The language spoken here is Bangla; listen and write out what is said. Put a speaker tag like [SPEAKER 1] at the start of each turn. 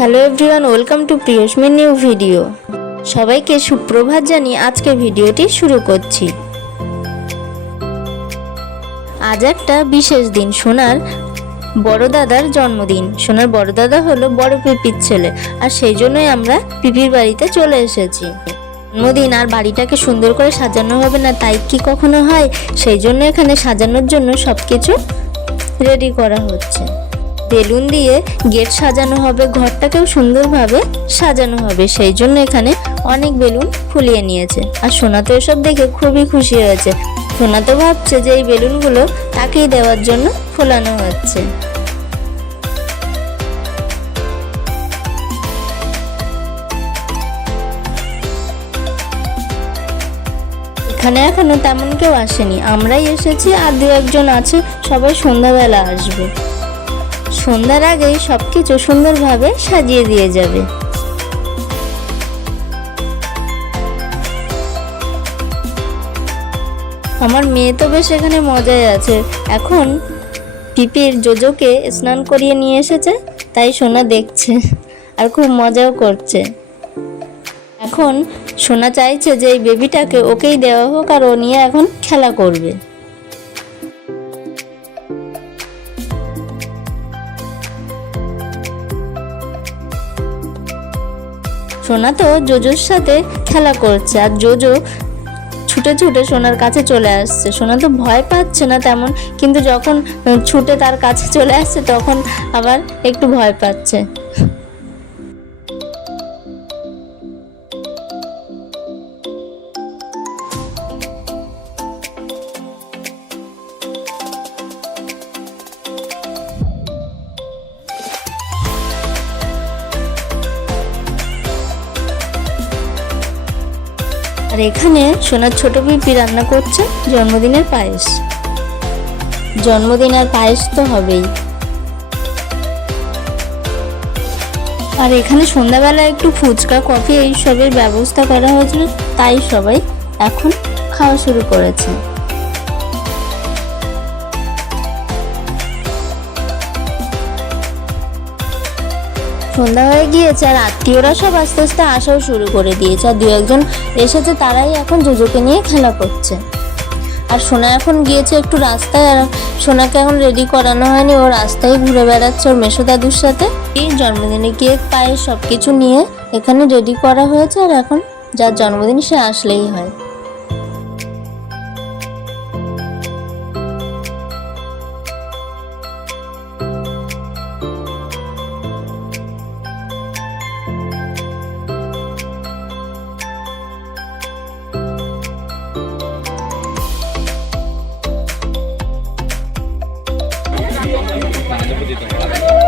[SPEAKER 1] Hello everyone, welcome to Priyasomi new video. সবাইকে সুপ্রভাত জানিয়ে আজকে ভিডিওটি শুরু করছি। আজ একটা বিশেষ দিন, সোনার বড় দাদার জন্মদিন। সোনার বড় দাদা হলো বড় পিপির ছেলে, আর সেই জন্যই আমরা পিপির বাড়িতে চলে এসেছি। জন্মদিন আর বাড়িটাকে সুন্দর করে সাজানো হবে না, তাই কি কখনো হয়? সেই জন্য এখানে সাজানোর জন্য সব কিছু রেডি করা হচ্ছে। বেলুন দিয়ে গেট সাজানো হবে, ঘরটাকেও সুন্দরভাবে সাজানো হবে। সেই জন্য এখানে অনেক বেলুন ফুলিয়ে নিয়েছে। আর সোনা তো এসব দেখে খুবই খুশি হয়েছে। সোনা তো ভাবছে যে এই বেলুনগুলো তাকেই দেওয়ার জন্য ফোলানো হচ্ছে। এখানে এখনও তেমন কেউ আসেনি। আমরাই এসেছি আর দু একজন আছে, সবাই সন্ধ্যাবেলা আসবে। সন্ধ্যার আগেই সব কিছু সুন্দরভাবে সাজিয়ে দিয়ে যাবে। আমার মেয়ে তো বেশ এখানে মজায় আছে। এখন পিপির জোজোকে স্নান করিয়ে নিয়ে এসেছে, তাই সোনা দেখছে আর খুব মজাও করছে। এখন সোনা চাইছে যে এই বেবিটাকে ওকেই দেওয়া হোক আর ও নিয়ে এখন খেলা করবে। সোনা তো জোজোর সাথে খেলা করছে, আর জোজো ছুটে ছুটে সোনার কাছে চলে আসছে। সোনা তো ভয় পাচ্ছে না তেমন, কিন্তু যখন ছুটে তার কাছে চলে আসছে, তখন আবার একটু ভয় পাচ্ছে। আর এখানে সোনার ছোট পিপি রান্না করছে জন্মদিনের পায়েস। জন্মদিন আর পায়েস তো হবেই। আর এখানে সন্ধ্যাবেলা একটু ফুচকা, কফি এইসবের ব্যবস্থা করা হয়েছিল, তাই সবাই এখন খাওয়া শুরু করেছে। সন্ধ্যা হয়ে গিয়েছে আর আত্মীয়রা সব আস্তে আস্তে আসাও শুরু করে দিয়েছে। আর দু একজন এসেছে, তারাই এখন জোজোকে নিয়ে খেলা করছে। আর সোনা এখন গিয়েছে একটু রাস্তায় আর সোনাকে এখন রেডি করানো হয়নি। ও রাস্তায় ঘুরে বেড়াচ্ছে ওর মেশো দাদুর সাথে। এই জন্মদিনে কেক পায়ে সব কিছু নিয়ে এখানে রেডি করা হয়েছে আর এখন যার জন্মদিন সে আসলেই হয়।
[SPEAKER 2] উপযুক্ত